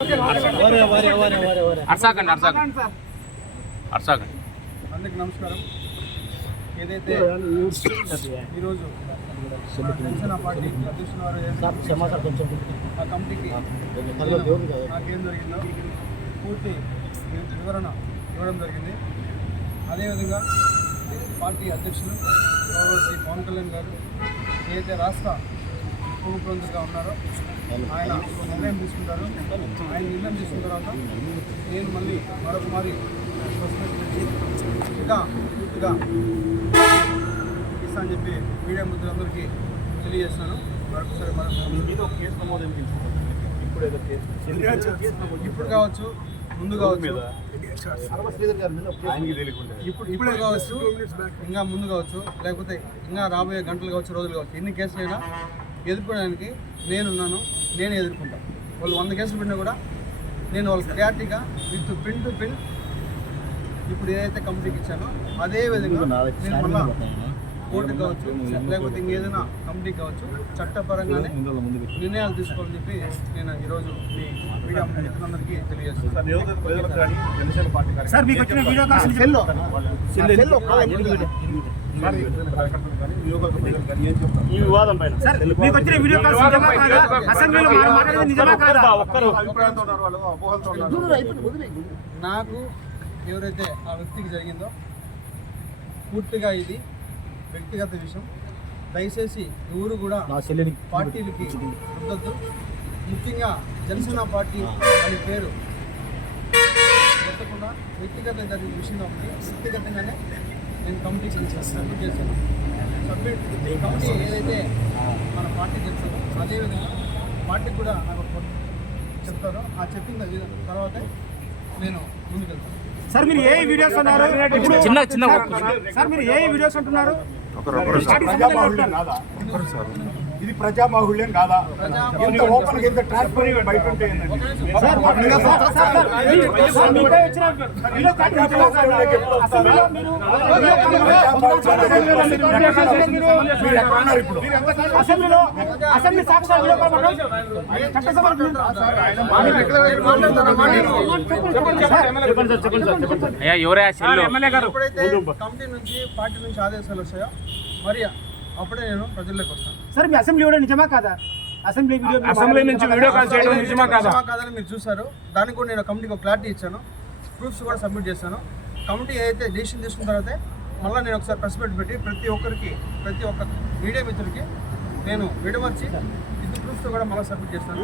అందరికి నమస్కారం. ఏదైతే ఈరోజు జనసేన పార్టీ అధ్యక్షుల వారు ఆ కమిటీకి నాకేం జరిగిందో పూర్తి వివరణ ఇవ్వడం జరిగింది. అదేవిధంగా పార్టీ అధ్యక్షులు శ్రీ పవన్ కళ్యాణ్ గారు ఏదైతే రాష్ట్ర ఉప ముఖ్యమంత్రిగా ఉన్నారో ఆయన నిర్ణయం తీసుకుంటారు. ఆయన నిర్ణయం తీసుకున్న తర్వాత నేను మళ్ళీ మరొక మారి ఇంకా పూర్తిగా ఇస్తా అని చెప్పి మీడియా మిత్రులందరికీ తెలియజేస్తున్నాను. మరొకసారి ఇప్పుడు కావచ్చు, ముందు కావచ్చు, ఇప్పుడు కావచ్చు, ఇంకా ముందు కావచ్చు, లేకపోతే ఇంకా రాబోయే గంటలు కావచ్చు, రోజులు కావచ్చు, ఎన్ని కేసులైనా ఎదుర్కోవడానికి నేనున్నాను. నేనే ఎదుర్కొంటాను. వాళ్ళు 100 కేసులు పెట్టినా కూడా నేను వాళ్ళకి క్లారిటీగా విత్ పిన్ టు పిన్ ఇప్పుడు ఏదైతే కమిటీకి ఇచ్చానో అదే విధంగా నేను మళ్ళా కోర్టుకు కావచ్చు, లేకపోతే ఇంకేదైనా కమిటీకి కావచ్చు, చట్టపరంగానే నిర్ణయాలు తీసుకోవాలని చెప్పి నేను ఈరోజు మీ మీడియా మిత్రులందరికీ తెలియజేస్తున్నాను. నాకు ఎవరైతే ఆ వ్యక్తికి జరిగిందో పూర్తిగా ఇది వ్యక్తిగత విషయం. దయచేసి ఎవరు కూడా పార్టీలకి వద్దొద్దు. ముఖ్యంగా జనసేన పార్టీ అనే పేరు పెట్టకుండా వ్యక్తిగత జరిగిన విషయం కాబట్టి వ్యక్తిగతంగానే నేను కమిటీకి సబ్మిట్ చేశాను. కమిటీ ఏదైతే మన పార్టీ చేస్తారో అదేవిధంగా పార్టీకి కూడా నాకు చెప్తారో ఆ చెప్పిన తర్వాత నేను ముందుకెళ్తాను. సార్ మీరు ఏ వీడియోస్ అన్నారు? సార్ మీరు ఏ వీడియోస్ అంటున్నారు? ఇది ప్రజాబాహుళ్యం కాదా? ఇంత ఓపెన్ ఇంత ట్రాన్స్పరెంట్ బయట ఉంటే అసెంబ్లీ సాక్షి కమిటీ నుంచి పార్టీ నుంచి ఆదేశాలు వస్తాయో మరి అప్పుడే నేను ప్రజల్లోకి వస్తాను. సార్ మీ అసెంబ్లీ వీడియో నిజమా కాదా? అసెంబ్లీ నుంచి వీడియో కాల్ చేయడం నిజమా కాదని మీరు చూసారు. దానికి కూడా నేను కమిటీకి ఒక క్లారిటీ ఇచ్చాను, ప్రూఫ్స్ కూడా సబ్మిట్ చేశాను. కమిటీ ఏదైతే డెసిషన్ తీసుకున్న తర్వాత మళ్ళీ నేను ఒకసారి ప్రెస్ మీట్ పెట్టి ప్రతి ఒక్క మీడియా మిత్రులకి నేను విడమర్చి ఇది ప్రూఫ్స్ కూడా మళ్ళీ సబ్మిట్ చేస్తాను.